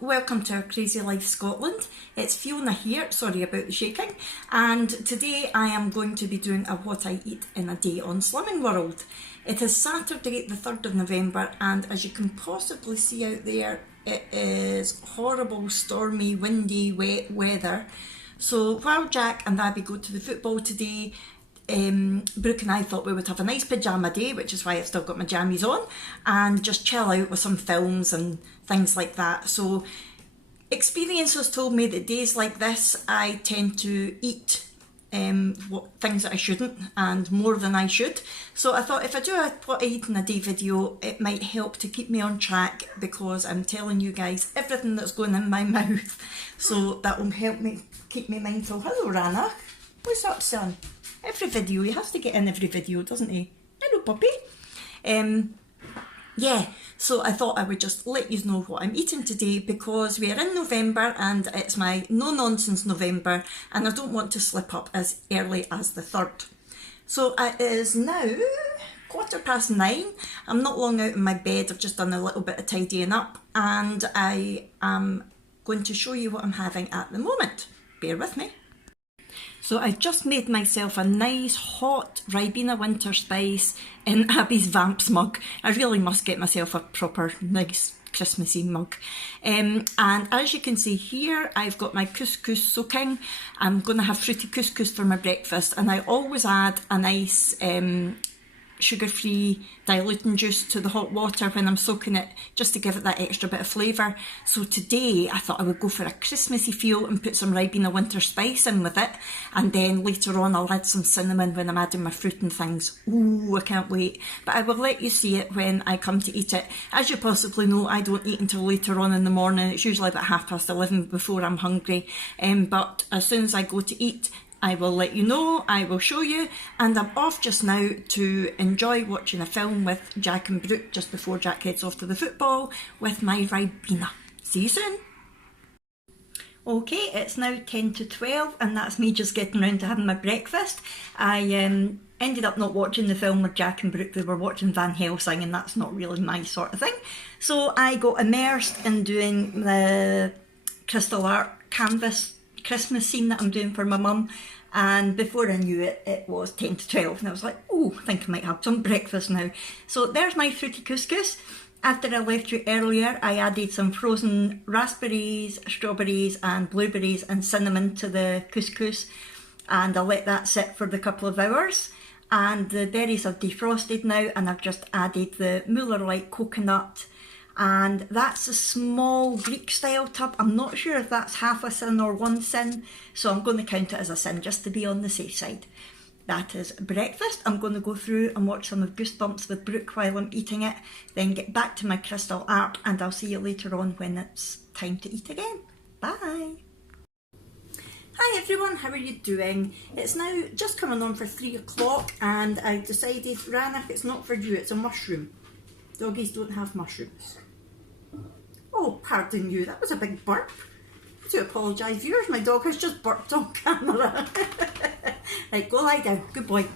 welcome to our Crazy Life Scotland. It's Fiona here, sorry about the shaking, and today I am going to be doing a what I eat in a day on Slimming World. It is Saturday the 3rd of November, and as you can possibly see out there, it is horrible, stormy, windy, wet weather. So while Jack and Abby go to the football today, Brooke and I thought we would have a nice pyjama day, which is why I've still got my jammies on, and just chill out with some films and things like that. So experience has told me that days like this I tend to eat things that I shouldn't, and more than I should. So I thought if I do a what I eat in a day video, it might help to keep me on track, because I'm telling you guys everything that's going in my mouth, so that will help me keep me mindful. Hello Rana, what's up son? Every video, he has to get in every video, doesn't he? Hello puppy. Yeah, so I thought I would just let you know what I'm eating today, because we are in November and it's my no-nonsense November, and I don't want to slip up as early as the 3rd. So it is now 9:15. I'm not long out in my bed, I've just done a little bit of tidying up, and I am going to show you what I'm having at the moment. Bear with me. So I've just made myself a nice hot Ribena Winter Spice in Abby's Vamps mug. I really must get myself a proper nice Christmassy mug. And as you can see here, I've got my couscous soaking. I'm going to have fruity couscous for my breakfast, and I always add a nice sugar-free diluting juice to the hot water when I'm soaking it, just to give it that extra bit of flavour. So today I thought I would go for a Christmassy feel and put some Ribena Winter Spice in with it, and then later on I'll add some cinnamon when I'm adding my fruit and things. Ooh, I can't wait. But I will let you see it when I come to eat it. As you possibly know, I don't eat until later on in the morning. It's usually about 11:30 before I'm hungry, but as soon as I go to eat, I will let you know, I will show you, and I'm off just now to enjoy watching a film with Jack and Brooke just before Jack heads off to the football with my Ribena. See you soon. Okay, it's now 10 to 12 and that's me just getting round to having my breakfast. I ended up not watching the film with Jack and Brooke. They were watching Van Helsing, and that's not really my sort of thing. So I got immersed in doing the crystal art canvas Christmas scene that I'm doing for my mum, and before I knew it, it was 10 to 12 and I was like, oh, I think I might have some breakfast now. So there's my fruity couscous. After I left you earlier, I added some frozen raspberries, strawberries and blueberries and cinnamon to the couscous, and I let that sit for the couple of hours, and the berries have defrosted now, and I've just added the Muller Light coconut, and that's a small Greek style tub. I'm not sure if that's half a sin or 1 sin, so I'm going to count it as a sin just to be on the safe side. That is breakfast. I'm going to go through and watch some of Goosebumps with Brooke while I'm eating it, then get back to my crystal art, and I'll see you later on when it's time to eat again. Bye! Hi everyone, how are you doing? It's now just coming on for 3 o'clock, and I've decided, Ranach, it's not for you, it's a mushroom. Doggies don't have mushrooms. Oh, pardon you, that was a big burp. I do apologise, viewers, my dog has just burped on camera. Right, go lie down, good boy.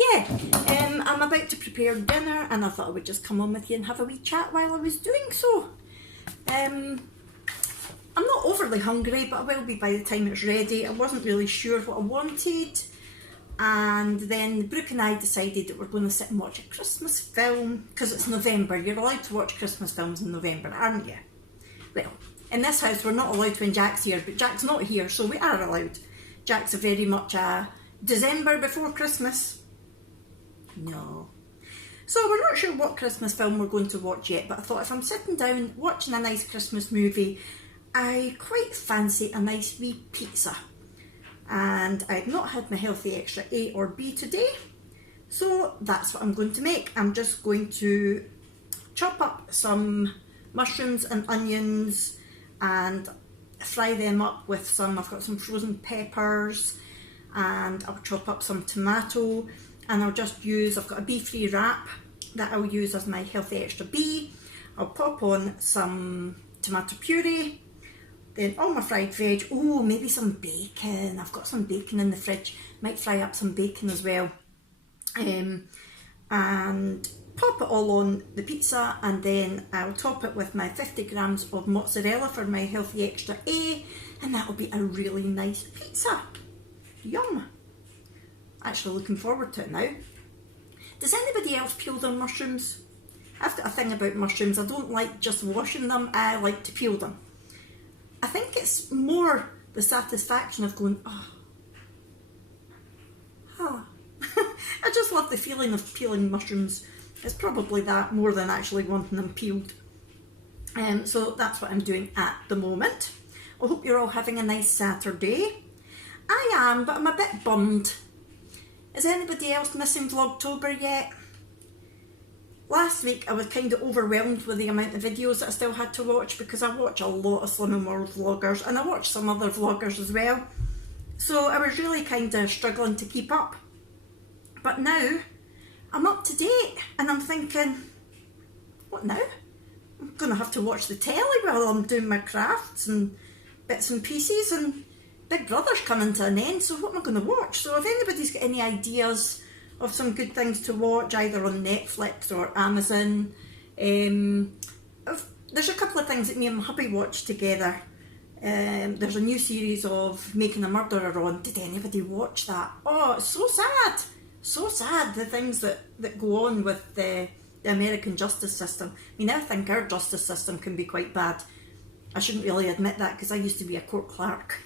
Yeah, I'm about to prepare dinner, and I thought I would just come on with you and have a wee chat while I was doing so. I'm not overly hungry, but I will be by the time it's ready. I wasn't really sure what I wanted, and then Brooke and I decided that we're going to sit and watch a Christmas film, because it's November. You're allowed to watch Christmas films in November, aren't you? Well, in this house we're not allowed when Jack's here, but Jack's not here, so we are allowed. Jack's a very much a December before Christmas. No. So we're not sure what Christmas film we're going to watch yet, but I thought if I'm sitting down watching a nice Christmas movie, I quite fancy a nice wee pizza. And I've not had my healthy extra A or B today, so that's what I'm going to make. I'm just going to chop up some mushrooms and onions and fry them up with some, I've got some frozen peppers, and I'll chop up some tomato, and I'll just use, I've got a bee-free wrap that I'll use as my healthy extra B. I'll pop on some tomato puree, then all my fried veg. Oh, maybe some bacon. I've got some bacon in the fridge. Might fry up some bacon as well. and pop it all on the pizza, and then I'll top it with my 50 grams of mozzarella for my healthy extra A, and that'll be a really nice pizza. Yum. Actually looking forward to it now. Does anybody else peel their mushrooms? I've got a thing about mushrooms. I don't like just washing them, I like to peel them. I think it's more the satisfaction of going, oh. I just love the feeling of peeling mushrooms. It's probably that more than actually wanting them peeled. So that's what I'm doing at the moment. I hope you're all having a nice Saturday. I am, but I'm a bit bummed. Is anybody else missing Vlogtober yet? Last week I was kind of overwhelmed with the amount of videos that I still had to watch, because I watch a lot of Slimming World vloggers and I watch some other vloggers as well. So I was really kind of struggling to keep up. But now I'm up to date and I'm thinking, what now? I'm going to have to watch the telly while I'm doing my crafts and bits and pieces, and Big Brother's coming to an end, so what am I going to watch? So if anybody's got any ideas of some good things to watch, either on Netflix or Amazon, there's a couple of things that me and my hubby watch together. There's a new series of Making a Murderer on. Did anybody watch that? Oh, it's so sad. So sad, the things that go on with the American justice system. I mean, I think our justice system can be quite bad. I shouldn't really admit that because I used to be a court clerk.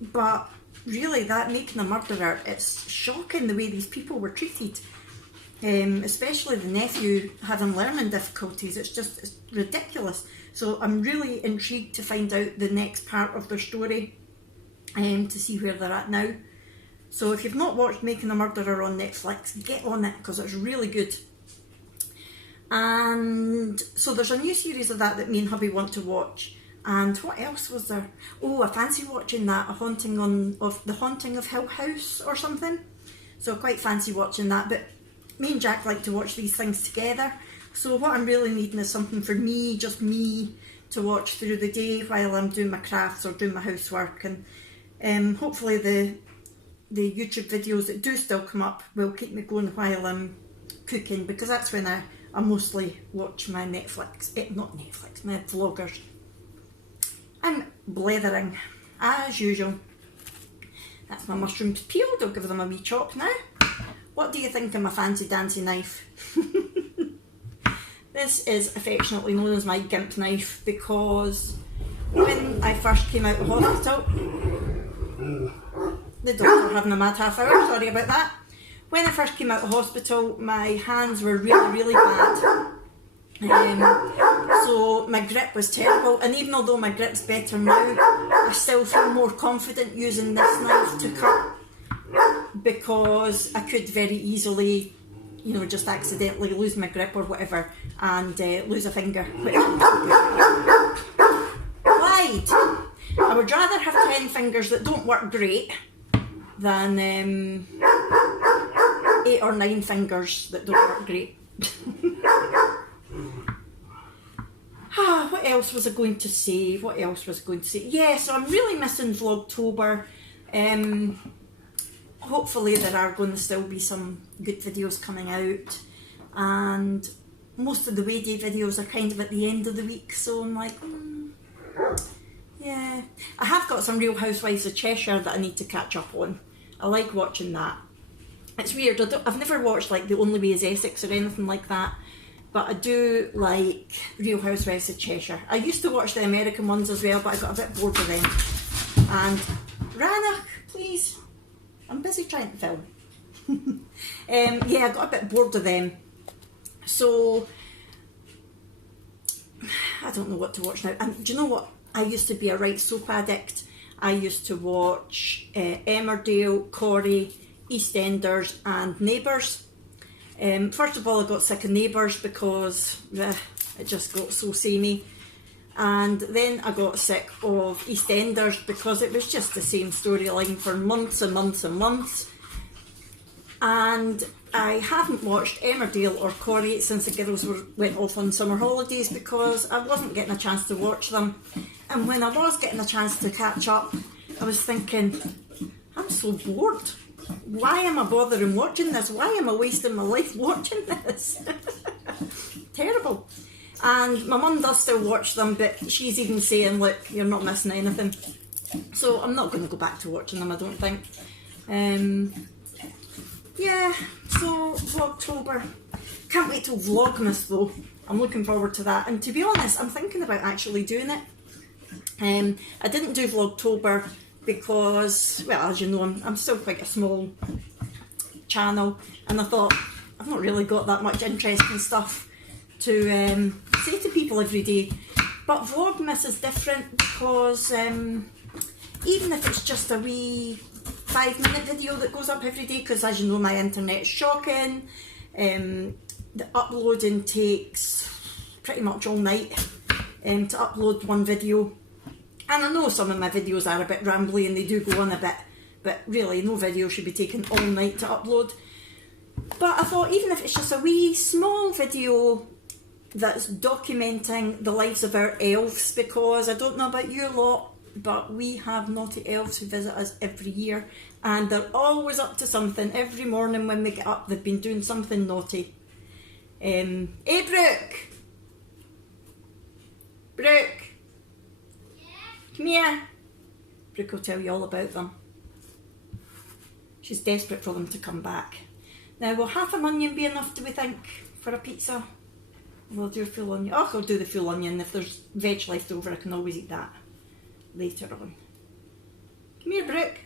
But really, that Making a Murderer, it's shocking the way these people were treated. Especially the nephew having learning difficulties. It's ridiculous. So I'm really intrigued to find out the next part of their story, to see where they're at now. So if you've not watched Making a Murderer on Netflix, get on it because it's really good. And so there's a new series of that me and hubby want to watch. And what else was there? Oh, I fancy watching that, The Haunting of Hill House or something. So I quite fancy watching that. But me and Jack like to watch these things together. So what I'm really needing is something for me, just me, to watch through the day while I'm doing my crafts or doing my housework. And hopefully the YouTube videos that do still come up will keep me going while I'm cooking, because that's when I mostly watch my my vloggers. I'm blethering as usual. That's my mushrooms peeled. I'll give them a wee chop now. What do you think of my fancy dancy knife? This is affectionately known as my gimp knife, because when I first came out of hospital, the doctor having a mad half hour, sorry about that. When I first came out of hospital, my hands were really bad. So my grip was terrible, and even although my grip's better now, I still feel more confident using this knife to cut, because I could very easily, just accidentally lose my grip or whatever and lose a finger. Clyde, I would rather have 10 fingers that don't work great than 8 or 9 fingers that don't work great. What else was I going to say? Yeah, so I'm really missing Vlogtober. Hopefully there are going to still be some good videos coming out, and most of the Way Day videos are kind of at the end of the week, so I'm like, yeah. I have got some Real Housewives of Cheshire that I need to catch up on. I like watching that. It's weird, I've never watched like The Only Way is Essex or anything like that, but I do like Real Housewives of Cheshire. I used to watch the American ones as well, but I got a bit bored of them. And Rana, please, I'm busy trying to film. Yeah, I got a bit bored of them. So, I don't know what to watch now. And do you know what? I used to be a right soap addict. I used to watch Emmerdale, Corrie, EastEnders and Neighbours. First of all, I got sick of Neighbours because it just got so samey. And then I got sick of EastEnders because it was just the same storyline for months and months and months. And I haven't watched Emmerdale or Corrie since the girls went off on summer holidays, because I wasn't getting a chance to watch them. And when I was getting a chance to catch up, I was thinking, I'm so bored. why am I bothering watching this? Why am I wasting my life watching this? Terrible. And my mum does still watch them, but she's even saying, look, you're not missing anything. So I'm not going to go back to watching them, I don't think. Yeah, so Vlogtober. Can't wait till Vlogmas though. I'm looking forward to that. And to be honest, I'm thinking about actually doing it. I didn't do Vlogtober because, well, as you know, I'm still quite a small channel, and I thought I've not really got that much interesting stuff to say to people every day. But Vlogmas is different because even if it's just a wee 5-minute video that goes up every day, because as you know, my internet's shocking, the uploading takes pretty much all night to upload one video. And I know some of my videos are a bit rambly and they do go on a bit, but really no video should be taking all night to upload. But I thought even if it's just a wee small video that's documenting the lives of our elves, because I don't know about you lot, but we have naughty elves who visit us every year, and they're always up to something. Every morning when we get up, they've been doing something naughty. Hey Brooke! Brooke! Come here. Brooke will tell you all about them. She's desperate for them to come back. Now, will half an onion be enough, do we think, for a pizza? We'll do a full onion. Oh, I'll do the full onion. If there's veg left over, I can always eat that later on. Come here, Brooke.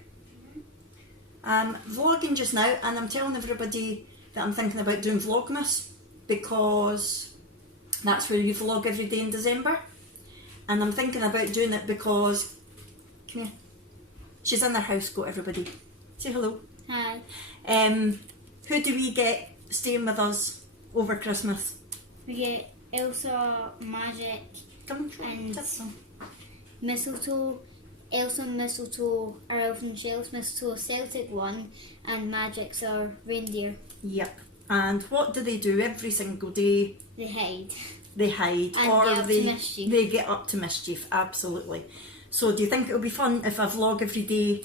I'm vlogging just now, and I'm telling everybody that I'm thinking about doing Vlogmas, because that's where you vlog every day in December. And I'm thinking about doing it because, come here, she's in their house, go everybody. Say hello. Hi. Who do we get staying with us over Christmas? We get Elsa, Magic, and Mistletoe. Elsa and Mistletoe are elf and shells, Mistletoe a Celtic one, and Magic's our reindeer. Yep. And what do they do every single day? They hide. They hide, and or get up to mischief. They get up to mischief, absolutely. So do you think it'll be fun if I vlog every day,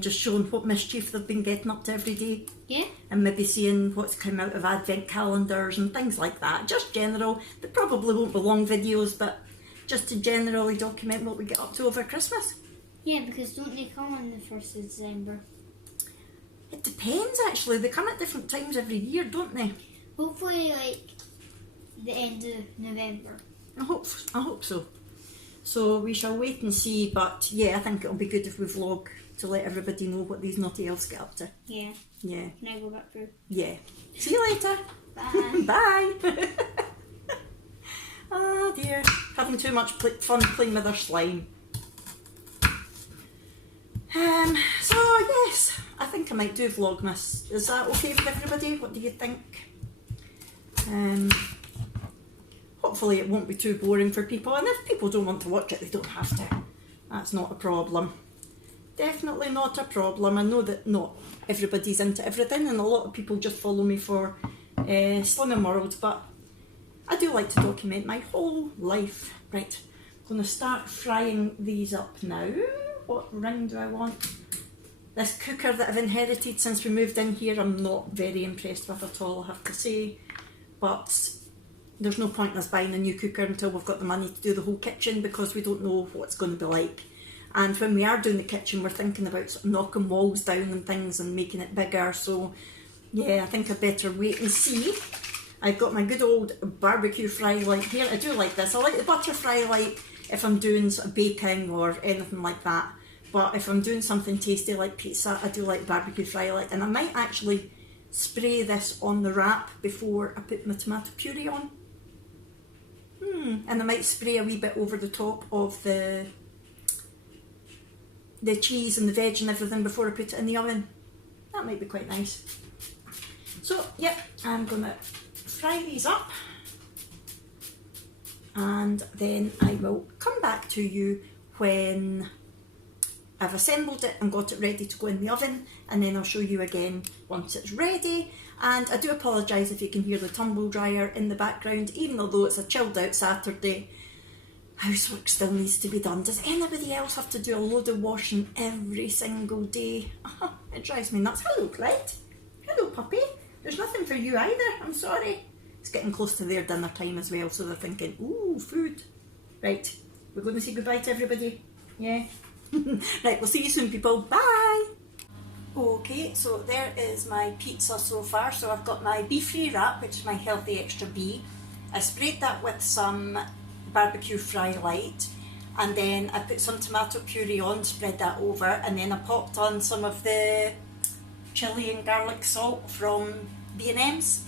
just showing what mischief they've been getting up to every day? Yeah. And maybe seeing what's come out of advent calendars and things like that. Just general. They probably won't be long videos, but just to generally document what we get up to over Christmas. Yeah, because don't they come on the 1st of December? It depends actually. They come at different times every year, don't they? Hopefully, like the end of November. I hope so. So we shall wait and see, but yeah, I think it'll be good if we vlog to let everybody know what these naughty elves get up to. Yeah. Yeah. Can I go back through? Yeah. See you later. Bye. Bye. Oh dear. Having too much fun playing with our slime. So yes, I think I might do Vlogmas. Is that okay with everybody? What do you think? Hopefully it won't be too boring for people, and if people don't want to watch it, they don't have to. That's not a problem. Definitely not a problem. I know that not everybody's into everything, and a lot of people just follow me for Slimming World, but I do like to document my whole life. Right, I'm going to start frying these up now. What ring do I want? This cooker that I've inherited since we moved in here, I'm not very impressed with at all, I have to say. But there's no point in us buying a new cooker until we've got the money to do the whole kitchen, because we don't know what it's going to be like. And when we are doing the kitchen, we're thinking about sort of knocking walls down and things and making it bigger. So yeah, I think I'd better wait and see. I've got my good old barbecue fry light here. I do like this. I like the butter fry light if I'm doing sort of baking or anything like that. But if I'm doing something tasty like pizza, I do like barbecue fry light. And I might actually spray this on the wrap before I put my tomato puree on. And I might spray a wee bit over the top of the cheese and the veg and everything before I put it in the oven. That might be quite nice. So, yeah, I'm going to fry these up, and then I will come back to you when I've assembled it and got it ready to go in the oven, and then I'll show you again once it's ready. And I do apologise if you can hear the tumble dryer in the background, even although it's a chilled out Saturday. Housework still needs to be done. Does anybody else have to do a load of washing every single day? It drives me nuts. Hello, Clyde. Hello, puppy. There's nothing for you either. I'm sorry. It's getting close to their dinner time as well, so they're thinking, ooh, food. Right, we're going to say goodbye to everybody. Yeah. Right, we'll see you soon, people. Bye. Okay, so there is my pizza so far. So I've got my beef-free wrap, which is my healthy extra B. I sprayed that with some barbecue fry light, and then I put some tomato puree on, spread that over, and then I popped on some of the chilli and garlic salt from B&M's,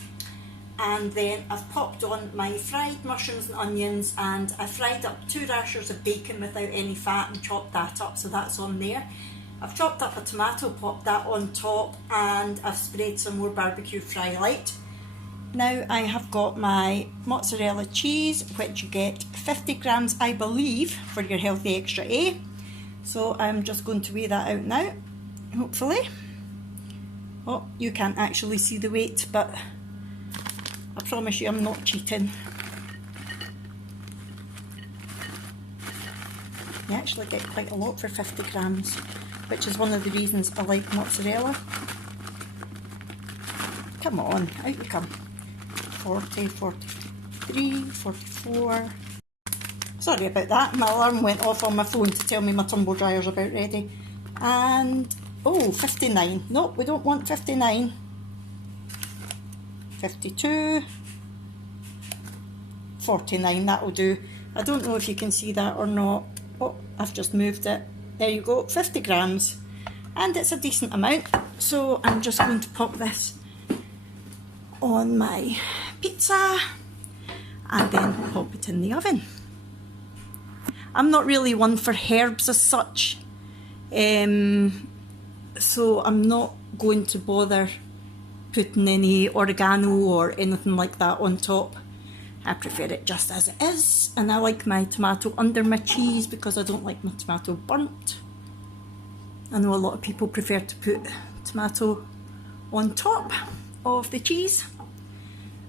and then I've popped on my fried mushrooms and onions, and I fried up 2 rashers of bacon without any fat and chopped that up, so that's on there. I've chopped up a tomato, popped that on top, and I've sprayed some more barbecue fry light. Now I have got my mozzarella cheese, which you get 50 grams, I believe, for your healthy extra A. So I'm just going to weigh that out now, hopefully. Oh, you can't actually see the weight, but I promise you I'm not cheating. You actually get quite a lot for 50 grams, which is one of the reasons I like mozzarella. Come on, out you come. 40, 43, 44. Sorry about that, my alarm went off on my phone to tell me my tumble dryer's about ready. And, oh, 59. Nope, we don't want 59. 52. 49, that'll do. I don't know if you can see that or not. Oh, I've just moved it. There you go, 50 grams. And it's a decent amount. So I'm just going to pop this on my pizza and then pop it in the oven. I'm not really one for herbs as such, so I'm not going to bother putting any oregano or anything like that on top. I prefer it just as it is, and I like my tomato under my cheese because I don't like my tomato burnt. I know a lot of people prefer to put tomato on top of the cheese,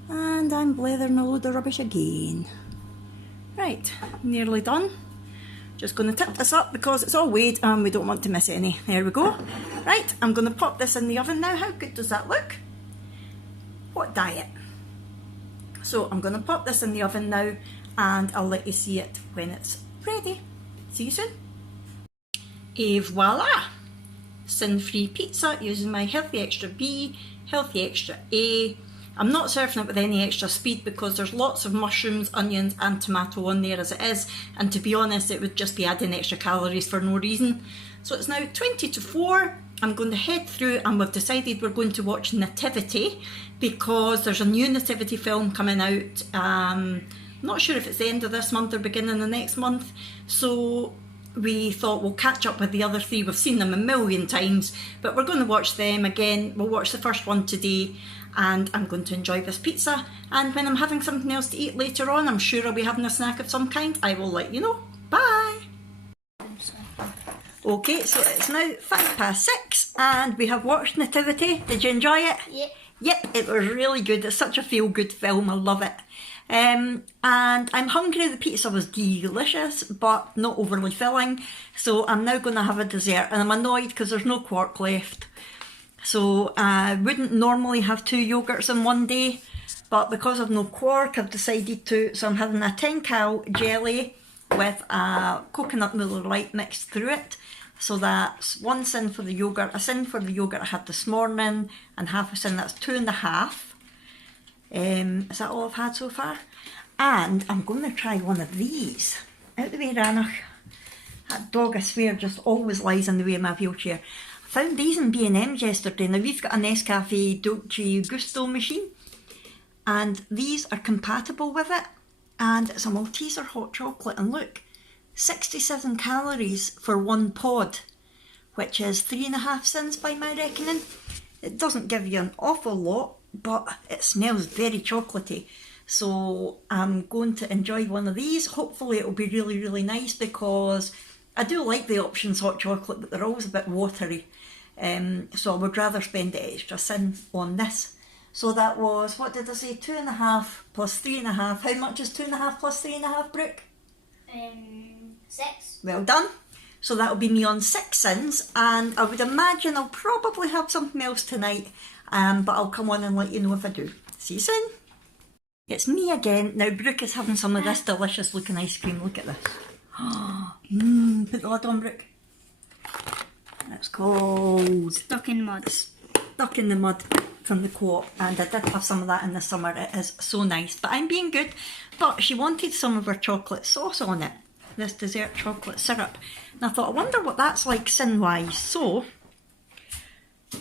and I'm blathering a load of rubbish again. Right, nearly done. Just going to tip this up because it's all weighed and we don't want to miss any. There we go. Right, I'm going to pop this in the oven now. How good does that look? What diet? So I'm going to pop this in the oven now and I'll let you see it when it's ready. See you soon. Et voila! Sin-free pizza using my healthy extra B, healthy extra A. I'm not serving it with any extra speed because there's lots of mushrooms, onions and tomato on there as it is, and to be honest it would just be adding extra calories for no reason. So it's now 20 to 4. I'm going to head through and we've decided we're going to watch Nativity because there's a new Nativity film coming out. Not sure if it's the end of this month or beginning of next month, so we thought we'll catch up with the other 3. We've seen them a million times, but we're going to watch them again. We'll watch the first one today and I'm going to enjoy this pizza, and when I'm having something else to eat later on, I'm sure I'll be having a snack of some kind. I will let you know. Bye! Okay, so it's now 6:05 and we have watched Nativity. Did you enjoy it? Yep. Yep, it was really good. It's such a feel-good film. I love it. And I'm hungry. The pizza was delicious, but not overly filling. So I'm now going to have a dessert, and I'm annoyed because there's no quark left. So I wouldn't normally have 2 yogurts in one day, but because I've no quark, I've decided to. So I'm having a 10 cal jelly with a coconut Miller Lite mixed through it. So that's 1 sin for the yogurt, a sin for the yogurt I had this morning, and half a sin, that's 2.5. Is that all I've had so far? And I'm going to try one of these. Out the way, Ranach. That dog, I swear, just always lies in the way of my wheelchair. I found these in B&M's yesterday. Now we've got a Nescafe Dolce Gusto machine, and these are compatible with it. And it's a Malteser hot chocolate, and look, 67 calories for 1 pod, which is 3.5 sins by my reckoning. It doesn't give you an awful lot, but it smells very chocolatey. So I'm going to enjoy one of these. Hopefully it'll be really, really nice because I do like the options hot chocolate, but they're always a bit watery. So I would rather spend the extra sin on this. So that was, what did I say, 2.5 plus 3.5. How much is 2.5 plus 3.5, Brooke? 6. Well done. So that'll be me on 6 sins, and I would imagine I'll probably have something else tonight, but I'll come on and let you know if I do. See you soon. It's me again. Now Brooke is having some of this delicious looking ice cream. Look at this. Put the lid on, Brooke. It's cold. Stuck in mud. Stuck in the mud from the Co-op, and I did have some of that in the summer. It is so nice, but I'm being good. But she wanted some of her chocolate sauce on it, this dessert chocolate syrup, and I thought, I wonder what that's like sin-wise. So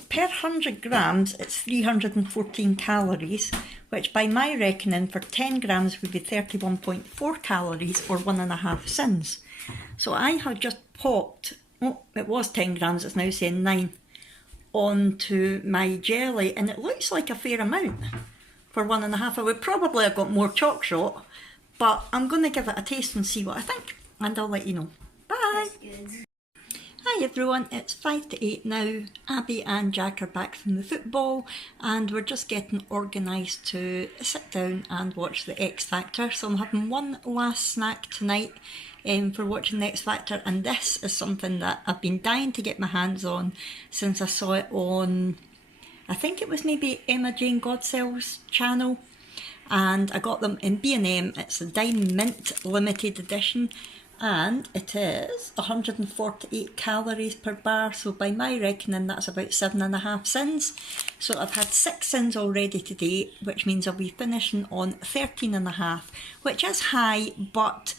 per 100 grams it's 314 calories, which by my reckoning for 10 grams would be 31.4 calories, or 1.5 sins. So I had just popped, oh, it was 10 grams, it's now saying 9, onto my jelly, and it looks like a fair amount for 1.5. I would probably have got more chalk shot, but I'm going to give it a taste and see what I think, and I'll let you know. Bye! Hi everyone, it's 5 to 8 now. Abby and Jack are back from the football, and we're just getting organised to sit down and watch the X Factor. So I'm having one last snack tonight for watching the X Factor, and this is something that I've been dying to get my hands on since I saw it on, I think it was maybe Emma Jane Godsell's channel, and I got them in B&M. It's a Diamond Mint limited edition, and it is 148 calories per bar, so by my reckoning that's about 7.5 sins. So I've had 6 sins already today, which means I'll be finishing on 13.5, which is high, but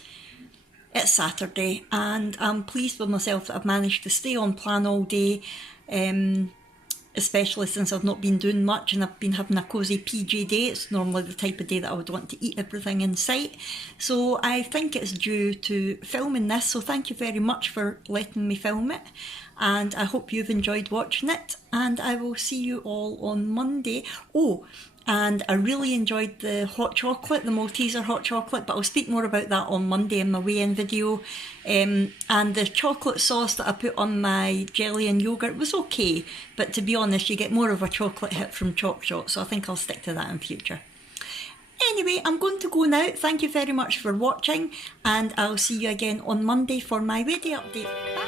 it's Saturday and I'm pleased with myself that I've managed to stay on plan all day, especially since I've not been doing much and I've been having a cosy PJ day. It's normally the type of day that I would want to eat everything in sight. So I think it's due to filming this, so thank you very much for letting me film it, and I hope you've enjoyed watching it, and I will see you all on Monday. Oh, and I really enjoyed the hot chocolate, the Malteser hot chocolate, but I'll speak more about that on Monday in my weigh-in video. And the chocolate sauce that I put on my jelly and yoghurt was okay, but to be honest, you get more of a chocolate hit from Chop Shot, so I think I'll stick to that in future. Anyway, I'm going to go now. Thank you very much for watching, and I'll see you again on Monday for my weigh day update. Bye.